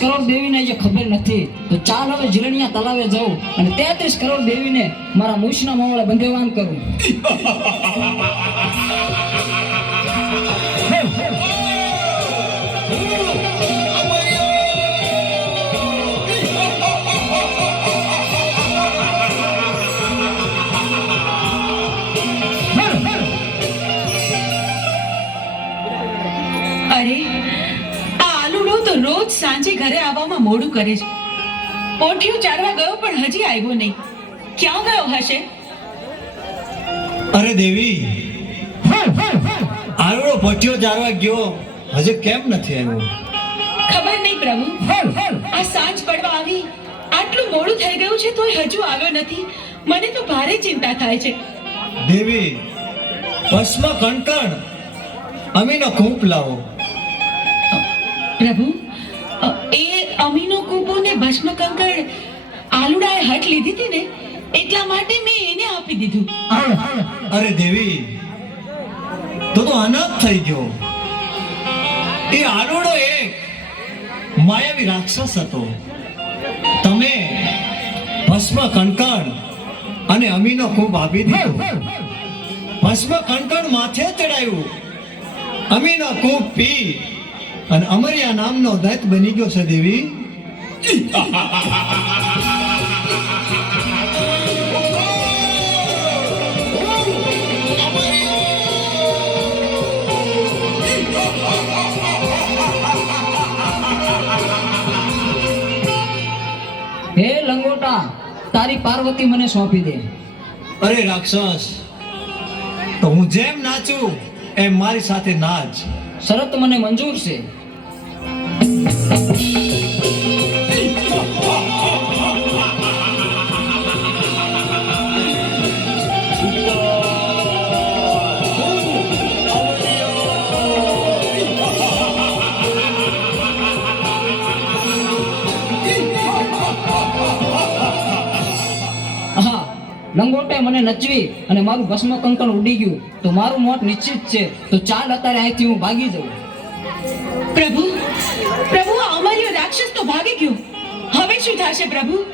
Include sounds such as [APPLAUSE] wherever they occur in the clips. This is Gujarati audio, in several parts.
કરોડ દેવીને જે ખબર નથી, તો ચાલ હવે જીરણિયા તલાવે જાઉં અને તેત્રીસ કરોડ દેવીને મારા મૂછના મોડે બંધેવાન કરું. [LAUGHS] સાંજે ઘરે આવવામાં મોડું કરે છે. પોઠિયું ચારવા ગયો પણ હજી આવ્યો નહીં. ક્યાં ગયો હશે? અરે દેવી આરવડો પોઠિયો ચારવા ગયો. હજી કેમ નથી આવ્યો? ખબર નહીં પ્રભુ. આ સાંજ પડવા આવી. આટલું મોડું થઈ ગયું છે તોય હજુ આવ્યો નથી. મને તો ભારે ચિંતા થાય છે. દેવી ભસ્મ કણકણ અમીનો કૂપ લાવો. પ્રભુ એ અમીનો કૂપો ને ભસ્મ કંકણ આલુડાએ હટ લીધી હતી ને, એટલા માટે મેં એને આપી દીધું. અરે દેવી, તો તો અનાથ થઈ ગયો. એ આલુડો એક માયાવી રાક્ષસ હતો. તમે ભસ્મ કંકણ અને અમીનો ખૂબ આપી દીધો. ભસ્મ કંકણ માથે ચડાયું. અમીનો ખૂબ પી. અને અમરિયા નામનો દૈત બની ગયો છે દેવી. હે લંગોટા તારી પાર્વતી મને સોંપી દે. અરે રાક્ષસ તો હું જેમ નાચું એમ મારી સાથે નાચ. શરત મને મંજૂર છે. લંગોટે મને નચવી અને મારું ભસ્મ કંકણ ઉડી ગયું. તો મારું મોત નિશ્ચિત છે. તો ચાલ અત્યારે અહીંથી હું ભાગી જાઉં. પ્રભુ પ્રભુ અમારી રાક્ષસ તો ભાગી ગયો હવે શું થશે પ્રભુ?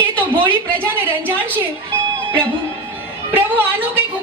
એ તો ભોળી પ્રજાને રંજાણશે. પ્રભુ પ્રભુ, આનો કંઈક